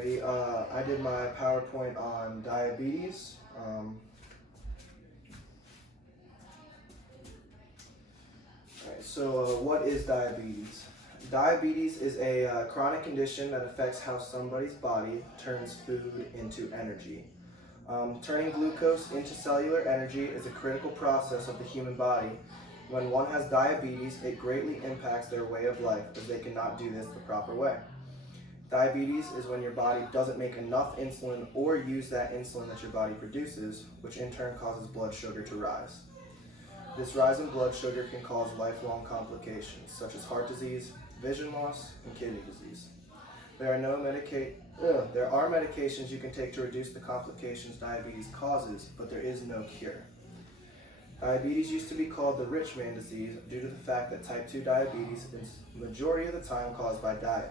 Alrighty, I did my PowerPoint on diabetes. What is diabetes? Diabetes is a chronic condition that affects how somebody's body turns food into energy. Turning glucose into cellular energy is a critical process of the human body. When one has diabetes, it greatly impacts their way of life as they cannot do this the proper way. Diabetes is when your body doesn't make enough insulin or use that insulin that your body produces, which in turn causes blood sugar to rise. This rise in blood sugar can cause lifelong complications such as heart disease, vision loss, and kidney disease. There are medications you can take to reduce the complications diabetes causes, but there is no cure. Diabetes used to be called the rich man disease due to the fact that type 2 diabetes is the majority of the time caused by diet.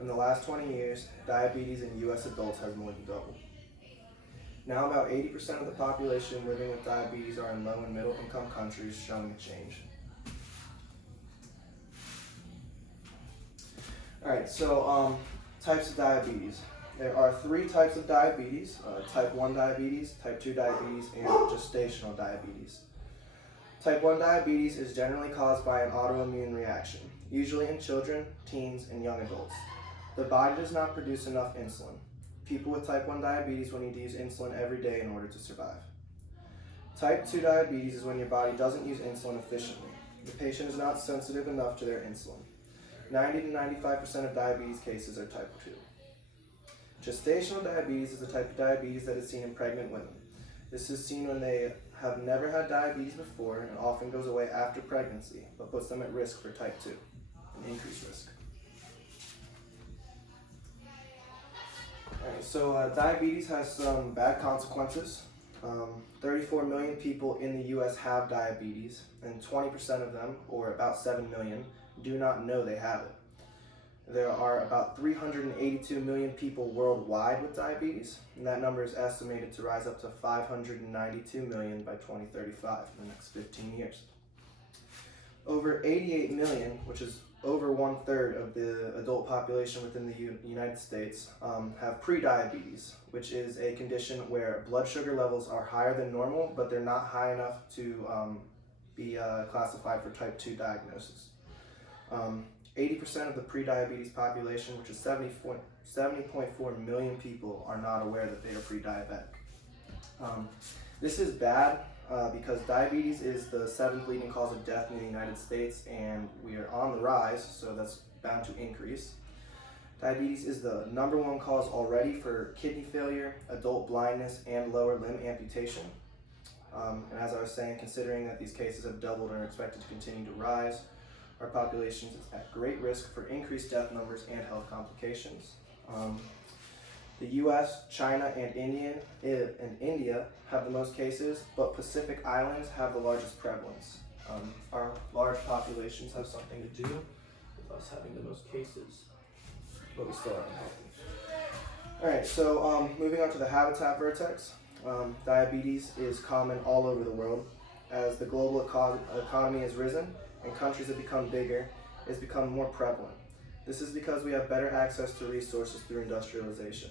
In the last 20 years, diabetes in U.S. adults has more than doubled. Now about 80% of the population living with diabetes are in low and middle income countries, showing a change. Alright, so types of diabetes. There are 3 types of diabetes, type 1 diabetes, type 2 diabetes, and gestational diabetes. Type 1 diabetes is generally caused by an autoimmune reaction, usually in children, teens, and young adults. The body does not produce enough insulin. People with type 1 diabetes will need to use insulin every day in order to survive. Type 2 diabetes is when your body doesn't use insulin efficiently. The patient is not sensitive enough to their insulin. 90 to 95% of diabetes cases are type 2. Gestational diabetes is a type of diabetes that is seen in pregnant women. This is seen when they have never had diabetes before and often goes away after pregnancy, but puts them at risk for type 2, an increased risk. Alright, so diabetes has some bad consequences. 34 million people in the U.S. have diabetes, and 20% of them, or about 7 million, do not know they have it. There are about 382 million people worldwide with diabetes, and that number is estimated to rise up to 592 million by 2035, in the next 15 years. Over 88 million, which is over 1/3 of the adult population within the United States, have prediabetes, which is a condition where blood sugar levels are higher than normal, but they're not high enough to be classified for type 2 diagnosis. 80% of the prediabetes population, which is 70.4 million people, are not aware that they are pre-diabetic. This is bad because diabetes is the 7th leading cause of death in the United States, and we are on the rise, so that's bound to increase. Diabetes is the #1 cause already for kidney failure, adult blindness, and lower limb amputation. And as I was saying, considering that these cases have doubled and are expected to continue to rise, our population is at great risk for increased death numbers and health complications. The U.S., China, and India have the most cases, but Pacific Islands have the largest prevalence. Our large populations have something to do with us having the most cases, but we still are unhealthy. Alright, so moving on to the habitat vertex. Diabetes is common all over the world. As the global economy has risen and countries have become bigger, it has become more prevalent. This is because we have better access to resources through industrialization.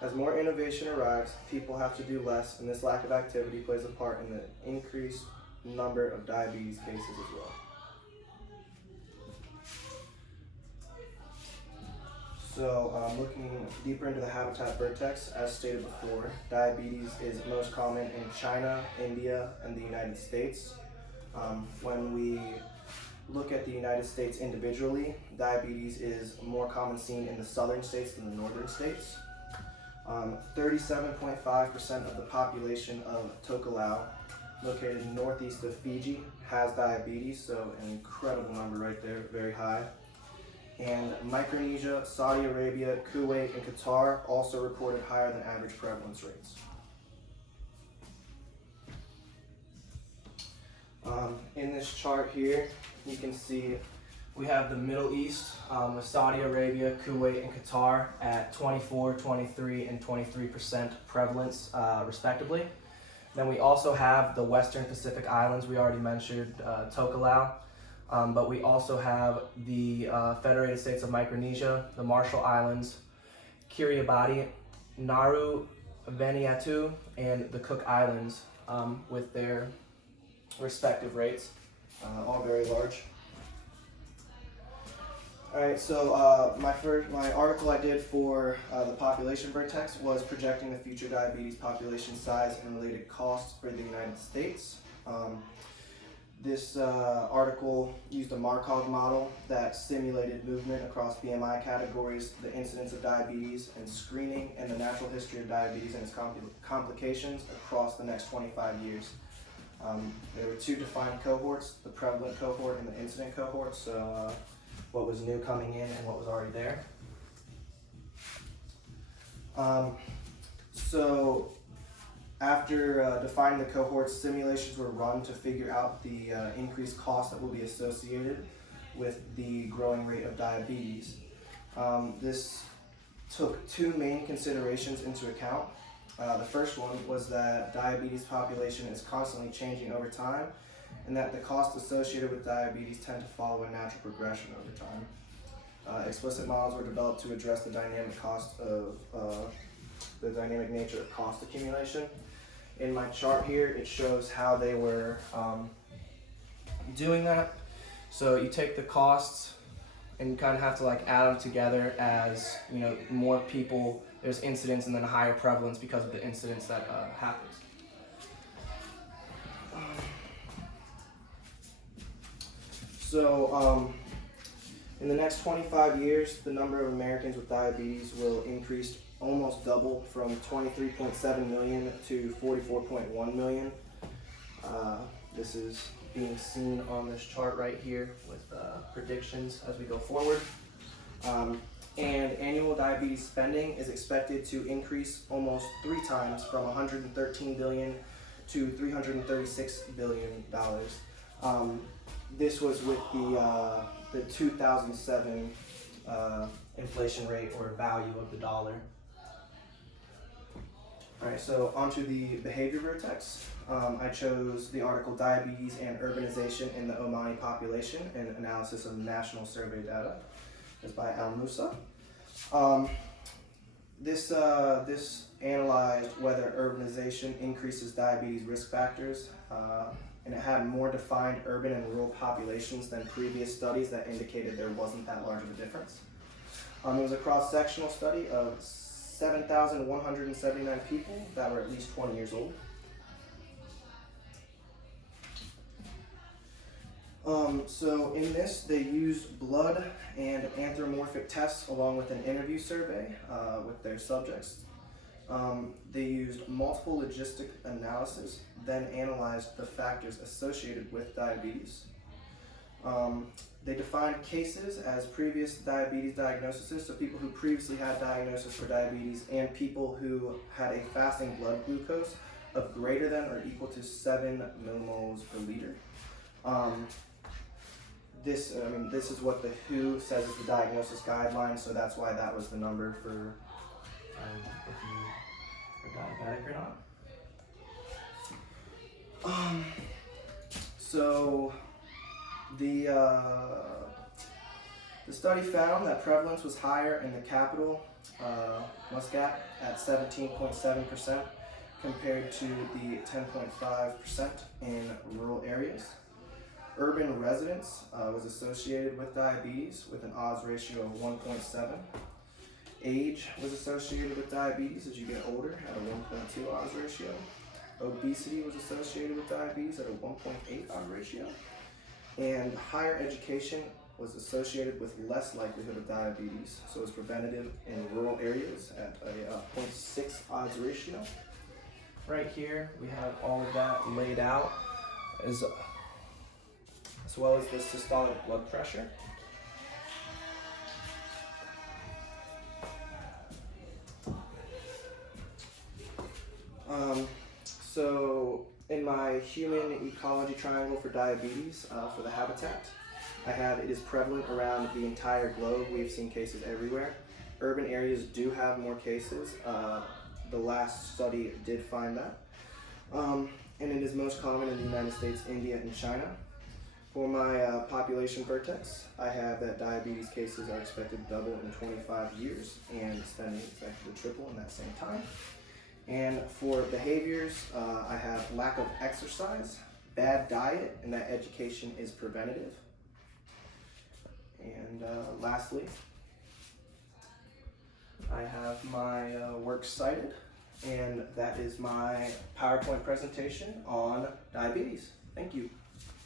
As more innovation arrives, people have to do less, and this lack of activity plays a part in the increased number of diabetes cases as well. So looking deeper into the habitat vertex, as stated before, diabetes is most common in China, India, and the United States. When we look at the United States individually, diabetes is more common seen in the southern states than the northern states. 37.5% of the population of Tokelau, located northeast of Fiji, has diabetes, so an incredible number right there, very high. And Micronesia, Saudi Arabia, Kuwait, and Qatar also reported higher than average prevalence rates. In this chart here, you can see we have the Middle East with Saudi Arabia, Kuwait, and Qatar at 24, 23, and 23% prevalence respectively. Then we also have the Western Pacific Islands. We already mentioned Tokelau, but we also have the Federated States of Micronesia, the Marshall Islands, Kiribati, Nauru, Vanuatu, and the Cook Islands with their respective rates, all very large. All right, so my article I did for the population vertex was projecting the future diabetes population size and related costs for the United States. This article used a Markov model that simulated movement across BMI categories, the incidence of diabetes and screening, and the natural history of diabetes and its complications across the next 25 years. There were two defined cohorts, the prevalent cohort and the incident cohort, so what was new coming in and what was already there. So after defining the cohorts, simulations were run to figure out the increased cost that will be associated with the growing rate of diabetes. This took two main considerations into account. The first one was that diabetes population is constantly changing over time, and that the costs associated with diabetes tend to follow a natural progression over time. Explicit models were developed to address the dynamic nature of cost accumulation. In my chart here, it shows how they were doing that. So you take the costs and you kind of have to like add them together as, you know, more people, there's incidence and then a higher prevalence because of the incidence that happens. So in the next 25 years, the number of Americans with diabetes will increase almost double from 23.7 million to 44.1 million. This is being seen on this chart right here with predictions as we go forward. And annual diabetes spending is expected to increase almost 3 times from 113 billion to 336 billion dollars. This was with the 2007 inflation rate or value of the dollar. All right, so onto the behavior vertex. I chose the article Diabetes and Urbanization in the Omani Population, an analysis of national survey data. It's by Al Musa. This analyzed whether urbanization increases diabetes risk factors, and it had more defined urban and rural populations than previous studies that indicated there wasn't that large of a difference. It was a cross-sectional study of 7,179 people that were at least 20 years old. So in this, they used blood and anthropomorphic tests along with an interview survey with their subjects. They used multiple logistic analysis, then analyzed the factors associated with diabetes. They defined cases as previous diabetes diagnoses, so people who previously had diagnosis for diabetes and people who had a fasting blood glucose of greater than or equal to 7 millimoles per liter. This is what the WHO says is the diagnosis guideline, so that's why that was the number for if you are diabetic or not. So the study found that prevalence was higher in the capital, Muscat, at 17.7% compared to the 10.5% in rural areas. Urban residence was associated with diabetes with an odds ratio of 1.7. Age was associated with diabetes as you get older at a 1.2 odds ratio. Obesity was associated with diabetes at a 1.8 odds ratio. And higher education was associated with less likelihood of diabetes, so it's preventative in rural areas at a 0.6 odds ratio. Right here, we have all of that laid out as well as the systolic blood pressure. So in my human ecology triangle for diabetes, for the habitat, I have it is prevalent around the entire globe. We've seen cases everywhere. Urban areas do have more cases. The last study did find that. And it is most common in the United States, India, and China. For my population vertex, I have that diabetes cases are expected to double in 25 years and spending expected to triple in that same time. And for behaviors, I have lack of exercise, bad diet, and that education is preventative. And lastly, I have my works cited, and that is my PowerPoint presentation on diabetes. Thank you.